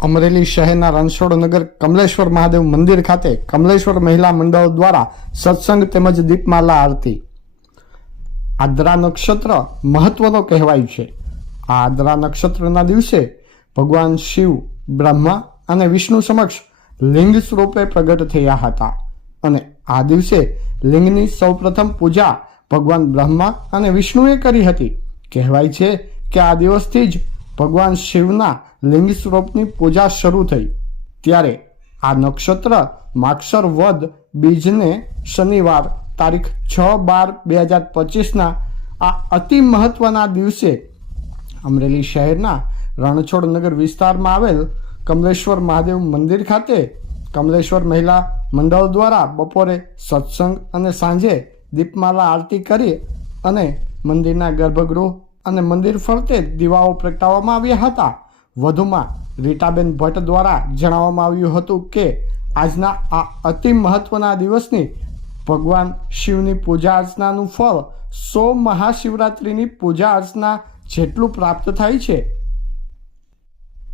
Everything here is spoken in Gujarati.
અમરેલી શહેરના રણછોડનગર કમલેશ્વર મહાદેવ મંદિર ખાતે કમલેશ્વર મહિલા મંડળ દ્વારા સત્સંગ તેમજ દીપમાલા આરતી. આદ્રા નક્ષત્ર મહત્વનો કહેવાય છે. આ આદ્રા નક્ષત્રના દિવસે ભગવાન શિવ, બ્રહ્મા અને વિષ્ણુ સમક્ષ લિંગ સ્વરૂપે પ્રગટ થયા હતા અને આ દિવસે લિંગની સૌપ્રથમ પૂજા ભગવાન બ્રહ્મા અને વિષ્ણુએ કરી હતી. કહેવાય છે કે આ દિવસથી જ ભગવાન શિવના લિંગ સ્વરૂપની પૂજા શરૂ થઈ. ત્યારે આ નક્ષત્ર માક્ષર વદ બીજને શનિવાર તારીખ છ બાર બે હજાર પચીસના આ અતિ મહત્વના દિવસે અમરેલી શહેરના રણછોડનગર વિસ્તારમાં આવેલ કમલેશ્વર મહાદેવ મંદિર ખાતે કમલેશ્વર મહિલા મંડળ દ્વારા બપોરે સત્સંગ અને સાંજે દીપમાલા આરતી કરી અને મંદિરના ગર્ભગૃહ અને મંદિર ફરતે દીવાઓ પ્રગટાવવામાં આવ્યા હતા. વધુમાં રીટાબેન ભટ્ટ દ્વારા જણાવવામાં આવ્યું હતું કે, આજના આ અતિ મહત્વના દિવસની ભગવાન શિવની પૂજા અર્ચનાનું ફળ સો મહાશિવરાત્રિની પૂજા અર્ચના જેટલું પ્રાપ્ત થાય છે.